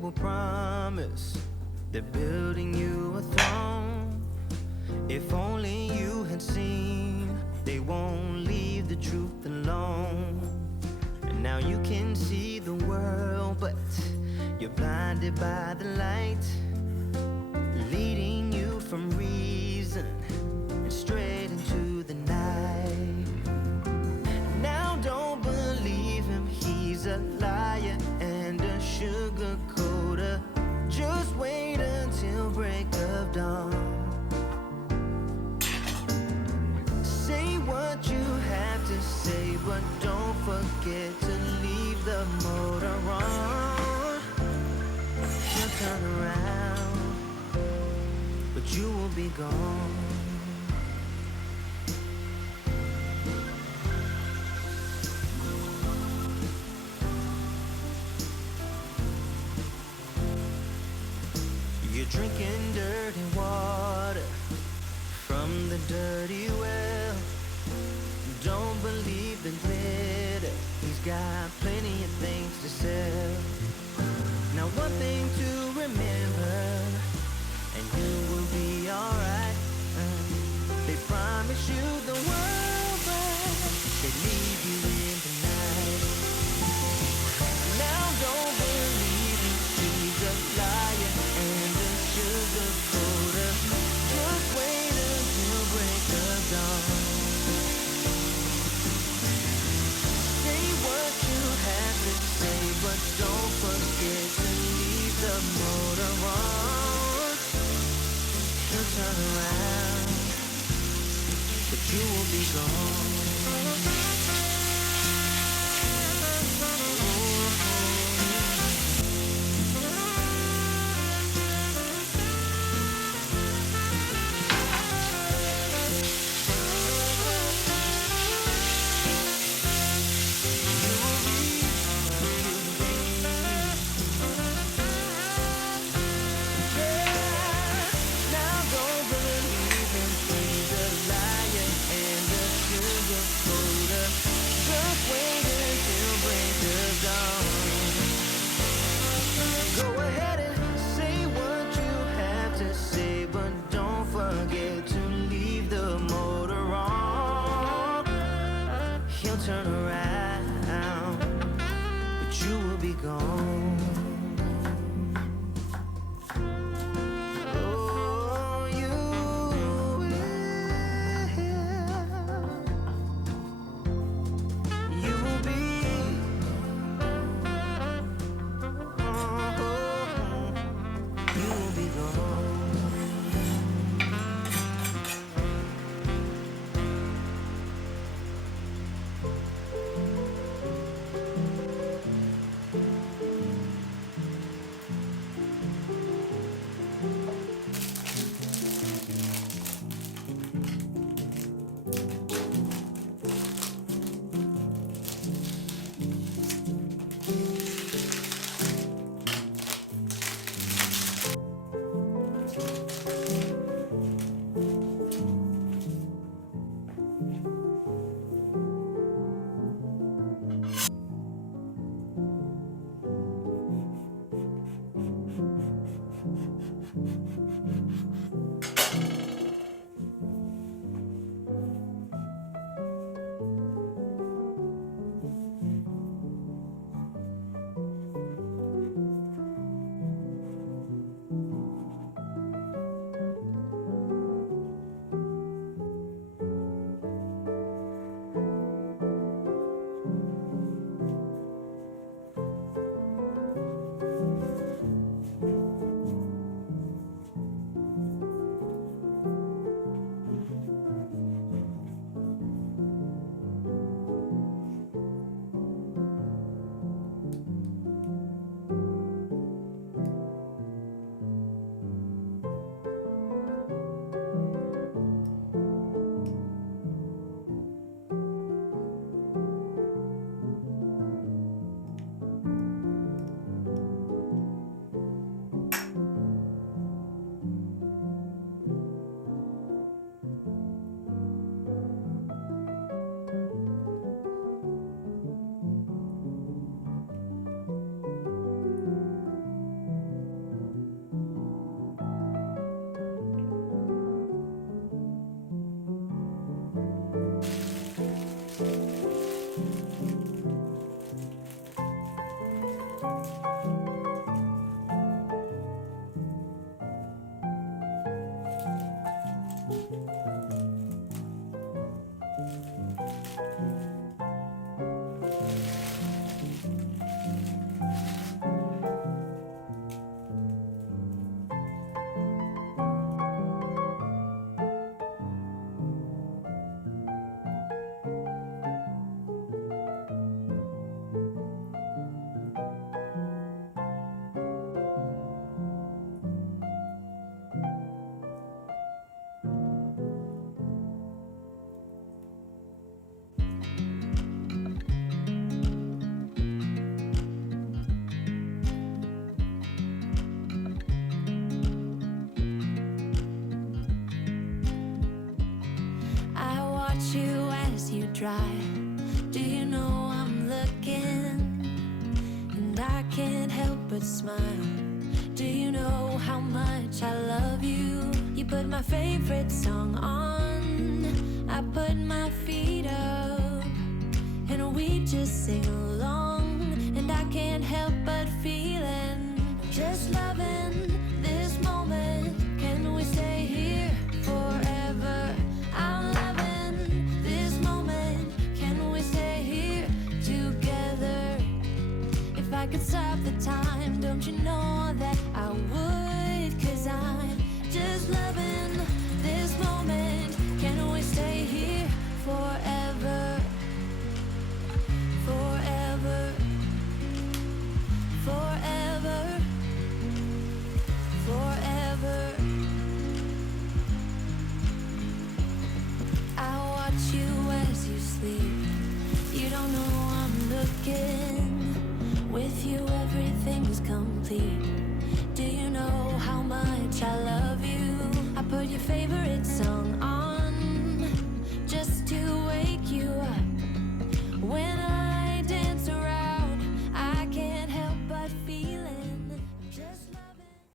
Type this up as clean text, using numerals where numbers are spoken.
will promise they're building you a throne. If only you had seen, they won't leave the truth alone. And now you can see the world, but you're blinded by the light, leading you from reason and straight into the night. Now don't believe him, he's a liar and a sugar coater. Just wait until break of dawn. Say what you have to say, but don't forget to leave the motor on. She'll turn around, but you will be gone. You're drinking dirty water from the dirty well. Don't believe the glitter, he's got plenty of things to sell. Now one thing to remember, and you will be alright. They promise you the world, but they leave you in the night. Now don't believe him, he's a liar and a sugar coater. Just wait until break of dawn. Say what you have to say, but don't forget to leave the motor on. She'll turn around, but you will be gone. Turn around, but you will be gone. Oh, you will. You will be. Oh, you will be gone. as you drive. Do you know I'm looking? And I can't help but smile. Do you know how much I love you? You put my favorite song on, I put my feet up, and we just sing along. And I can't help but feeling, just loving this moment. Can we stay here forever? I'm loving this moment. Can we stay here together? If I could stop the time, don't you know that I would? 'Cause I'm just loving this moment. Can we stay here forever? Forever. Forever. Forever. I watch you as you sleep. You don't know I'm looking. With you everything's complete. Do you know how much I love you? I put your favorite song on,